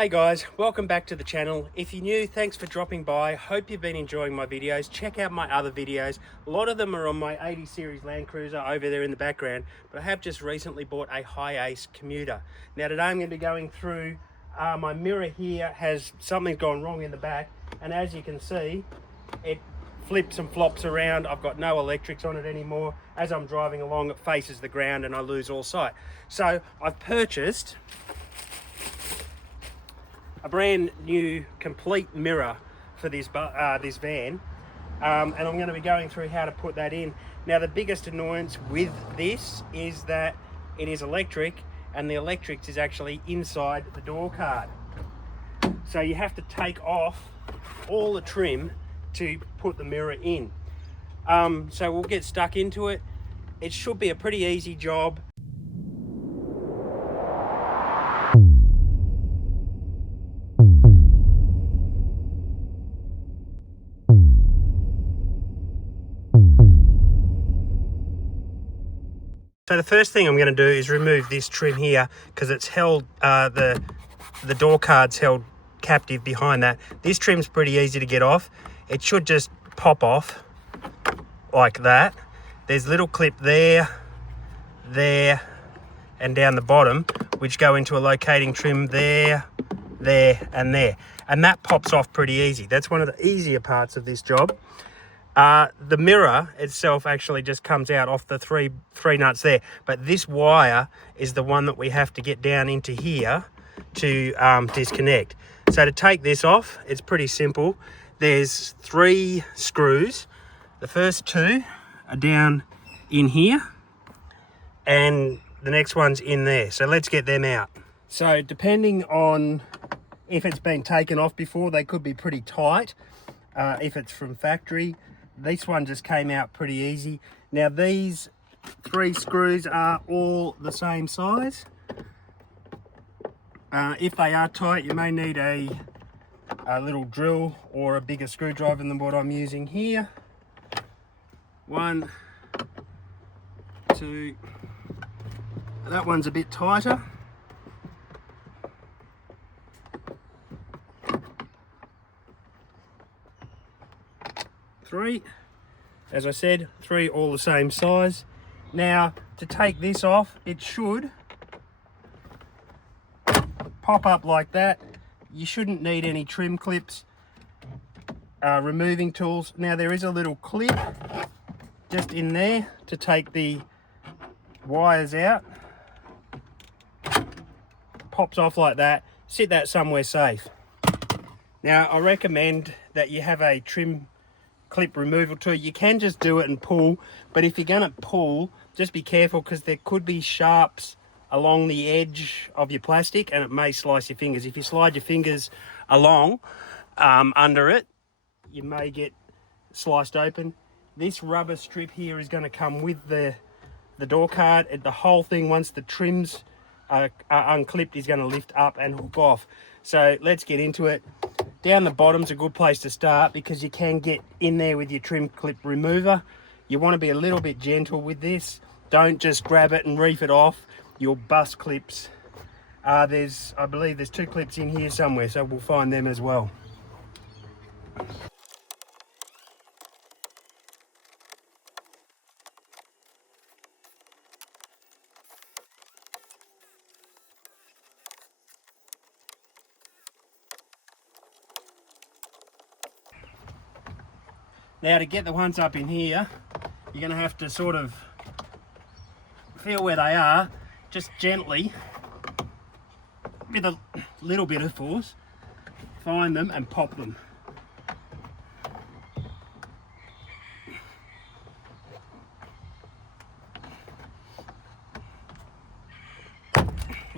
Hey guys, welcome back to the channel. If you're new, thanks for dropping by. Hope you've been enjoying my videos. Check out my other videos. A lot of them are on my 80 series Land Cruiser over there in the background, but I have just recently bought a HiAce commuter. Now today I'm going to be going through my mirror here has something's gone wrong in the back, and as you can see, it flips and flops around. I've got no electrics on it anymore. As I'm driving along, it faces the ground and I lose all sight. So I've purchased a brand new complete mirror for this van, and I'm going to be going through how to put that in. Now the biggest annoyance with this is that it is electric, and the electrics is actually inside the door card, so you have to take off all the trim to put the mirror in. So we'll get stuck into it. It should be a pretty easy job. So the first thing I'm going to do is remove this trim here, because it's held, the door card's held captive behind that. This trim's pretty easy to get off. It should just pop off like that. There's a little clip there, there, and down the bottom, which go into a locating trim there, there, and there. And that pops off pretty easy. That's one of the easier parts of this job. The mirror itself actually just comes out off the three nuts there, but this wire is the one that we have to get down into here to disconnect. So to take this off, it's pretty simple. There's 3 screws. The first 2 are down in here, and the next one's in there. So let's get them out. So depending on if it's been taken off before, they could be pretty tight. If it's from factory, this one just came out pretty easy. Now these 3 screws are all the same size. If they are tight, you may need a little drill or a bigger screwdriver than what I'm using here. 1, 2, that one's a bit tighter. 3, as I said, 3 all the same size. Now to take this off, it should pop up like that. You shouldn't need any trim clips, removing tools. Now there is a little clip just in there to take the wires out. Pops off like that. Sit that somewhere safe. Now I recommend that you have a trim clip removal tool. You can just do it and pull, but if you're going to pull, just be careful, because there could be sharps along the edge of your plastic and it may slice your fingers. If you slide your fingers along under it, you may get sliced open. This rubber strip here is going to come with the door card. The whole thing, once the trims are unclipped, is going to lift up and hook off. So let's get into it. Down the bottom's a good place to start, because you can get in there with your trim clip remover. You want to be a little bit gentle with this. Don't just grab it and reef it off. You'll bust clips. I believe there's 2 clips in here somewhere, so we'll find them as well. Now to get the ones up in here, you're going to have to sort of feel where they are, just gently, with a little bit of force, find them and pop them.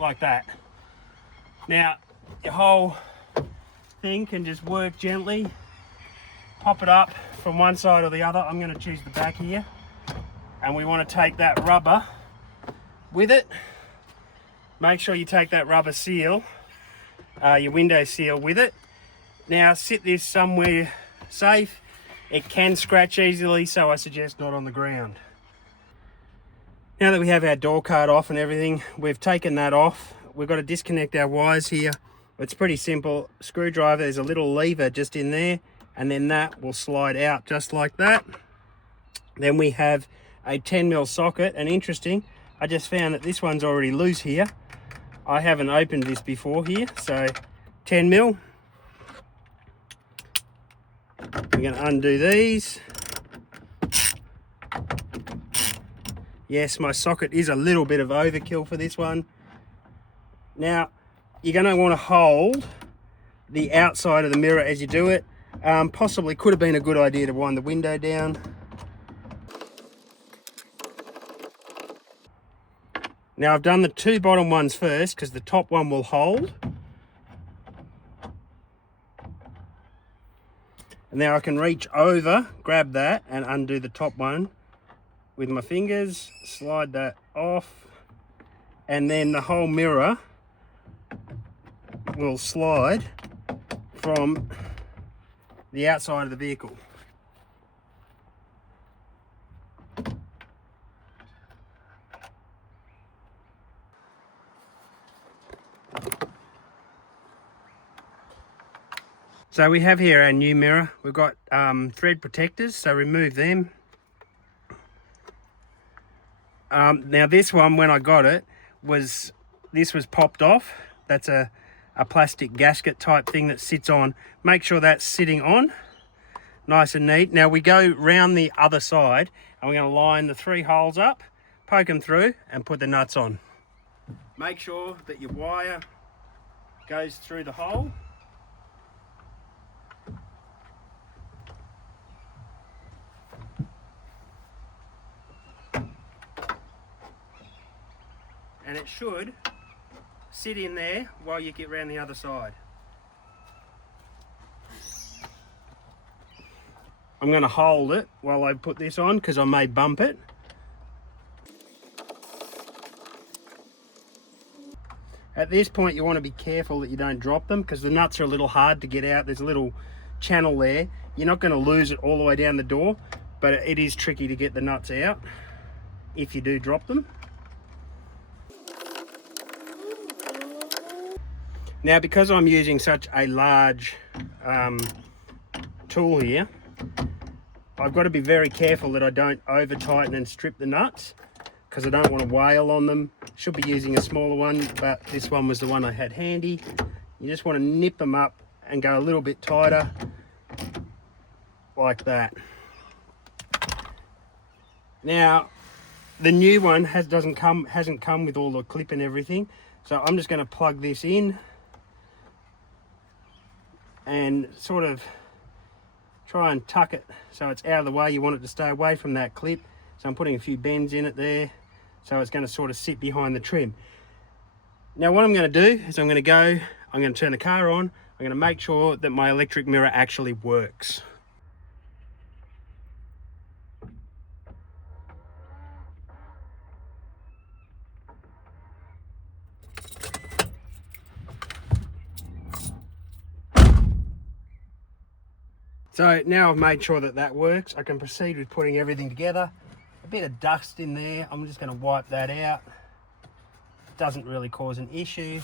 Like that. Now your whole thing can just work gently. Pop it up from one side or the other. I'm going to choose the back here, and we want to take that rubber with it. Make sure you take that rubber seal, your window seal, with it. Now sit this somewhere safe. It can scratch easily, so I suggest not on the ground. Now that we have our door card off and everything, we've taken that off. We've got to disconnect our wires here. It's pretty simple. Screwdriver, there's a little lever just in there, and then that will slide out just like that. Then we have a 10mm socket, and interesting, I just found that this one's already loose here. I haven't opened this before here, so 10mm. We're going to undo these. Yes, my socket is a little bit of overkill for this one. Now, you're going to want to hold the outside of the mirror as you do it. Possibly could have been a good idea to wind the window down. Now I've done the two bottom ones first because the top one will hold. And now I can reach over, grab that and undo the top one with my fingers, slide that off, and then the whole mirror will slide from the outside of the vehicle. So we have here our new mirror. We've got thread protectors, so remove them. Now this one, when I got it, this was popped off. That's a plastic gasket type thing that sits on. Make sure that's sitting on, nice and neat. Now we go round the other side and we're going to line the 3 holes up, poke them through and put the nuts on. Make sure that your wire goes through the hole. And it should sit in there while you get around the other side. I'm going to hold it while I put this on because I may bump it. At this point you want to be careful that you don't drop them because the nuts are a little hard to get out. There's a little channel there. You're not going to lose it all the way down the door, but it is tricky to get the nuts out if you do drop them. Now, because I'm using such a large tool here, I've got to be very careful that I don't over tighten and strip the nuts because I don't want to wail on them. Should be using a smaller one, but this one was the one I had handy. You just want to nip them up and go a little bit tighter like that. Now, the new one hasn't come with all the clip and everything, so I'm just going to plug this in and sort of try and tuck it so it's out of the way. You want it to stay away from that clip. So I'm putting a few bends in it there. So it's going to sort of sit behind the trim. Now what I'm going to do is I'm going to turn the car on. I'm going to make sure that my electric mirror actually works. So now I've made sure that that works, I can proceed with putting everything together. A bit of dust in there, I'm just going to wipe that out. Doesn't really cause an issue.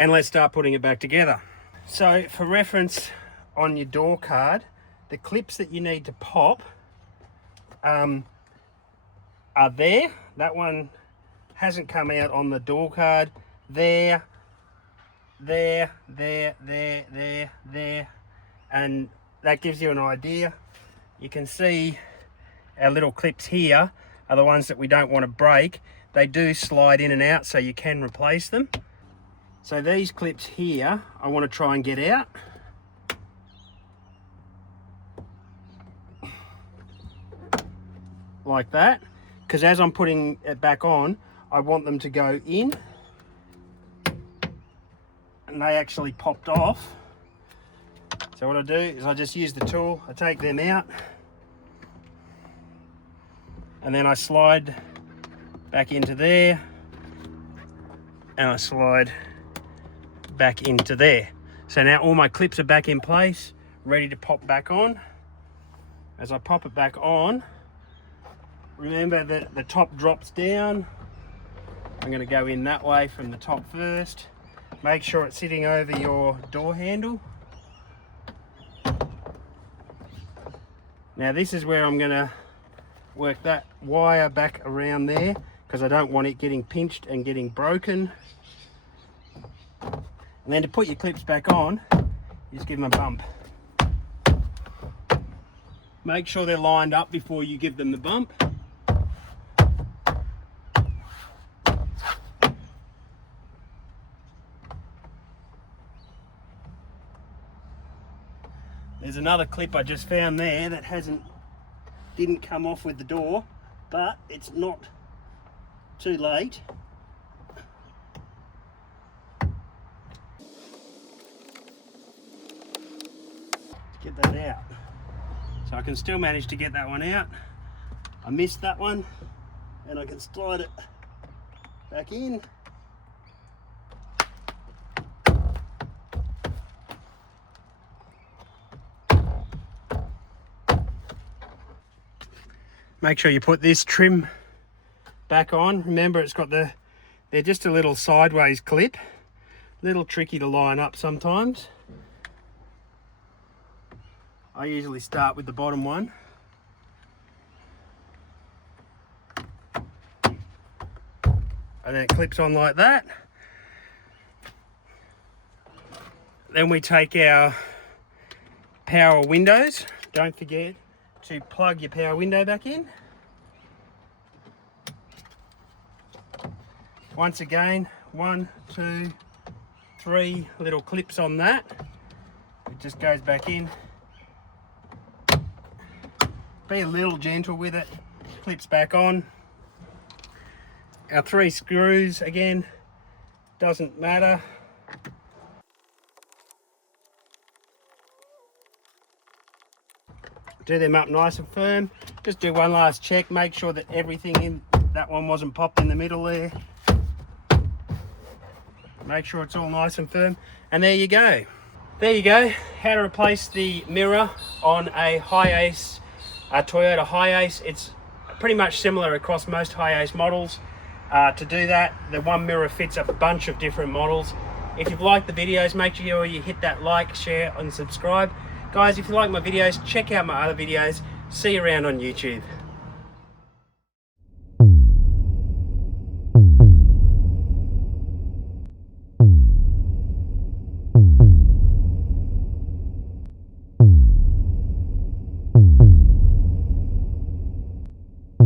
And let's start putting it back together. So for reference on your door card, the clips that you need to pop are there. That one hasn't come out on the door card. There. And that gives you an idea. You can see our little clips here are the ones that we don't want to break. They do slide in and out, so you can replace them. So these clips here, I want to try and get out. Like that. Because as I'm putting it back on, I want them to go in. And they actually popped off. So what I do is I just use the tool, I take them out, and then I slide back into there, and I slide back into there. So now all my clips are back in place, ready to pop back on. As I pop it back on, remember that the top drops down. I'm going to go in that way from the top first. Make sure it's sitting over your door handle. Now this is where I'm going to work that wire back around there, because I don't want it getting pinched and getting broken. And then to put your clips back on, you just give them a bump. Make sure they're lined up before you give them the bump. There's another clip I just found there that didn't come off with the door, but it's not too late. Let's get that out. So I can still manage to get that one out. I missed that one, and I can slide it back in. Make sure you put this trim back on. Remember, it's got they're just a little sideways clip. A little tricky to line up sometimes. I usually start with the bottom one. And then it clips on like that. Then we take our power windows. Don't forget to plug your power window back in. Once again, 1, 2, 3 little clips on that. It just goes back in. Be a little gentle with it. Clips back on. Our 3 screws, again, doesn't matter. Do them up nice and firm. Just do one last check, make sure that everything in that one wasn't popped in the middle there. Make sure it's all nice and firm, and there you go. There you go, how to replace the mirror on a HiAce, a Toyota HiAce. It's pretty much similar across most HiAce models. To do that, the one mirror fits a bunch of different models. If you've liked the videos, make sure you hit that like, share and subscribe. Guys, if you like my videos, check out my other videos. See you around on YouTube.